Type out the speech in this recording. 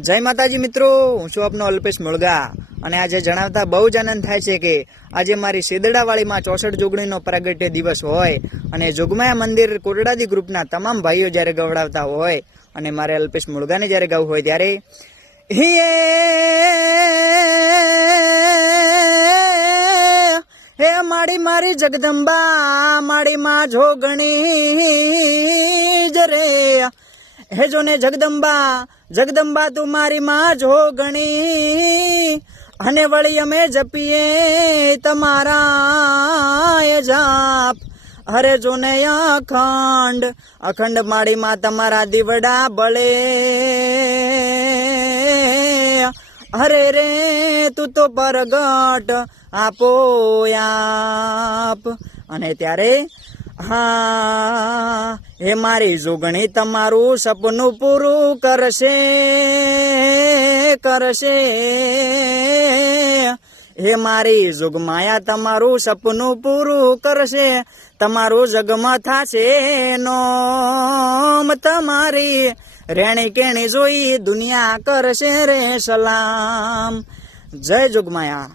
જય માતાજી મિત્રો, હું છું આપનો અલ્પેશ મુળગા અને આજે જણાવતા બહુ જ આનંદ થાય છે કે આજે મારી શેદડાવાળીમાં 64 જોગણીનો પ્રાગટ્ય દિવસ હોય અને જોગમાયા મંદિર કોટડાદી ગ્રુપના તમામ ભાઈઓ જ્યારે ગવડાવતા હોય અને મારે અલ્પેશ મુળગાને જ્યારે ગાવું હોય ત્યારે હે માડી મારી જગદંબા માડી માં જોગણી જરે હે જો ને જગદંબા તું મારી માં જોગણી અને વળી અમે જપીએ તમારા જાપ અરે જો ને અખંડ માડી માં તમારા દીવડા બળે અરે રે તું તો પરગટ આપો આપ અને ત્યારે હા હે મારી જોગણી તમારું સપનું પૂરું કરશે હે મારી જોગમાયા તમારું સપનું પૂરું કરશે તમારું જગમાં થાશે નોમ તમારી રેણી કેણી જોઈ દુનિયા કરશે રે સલામ. જય જોગમાયા.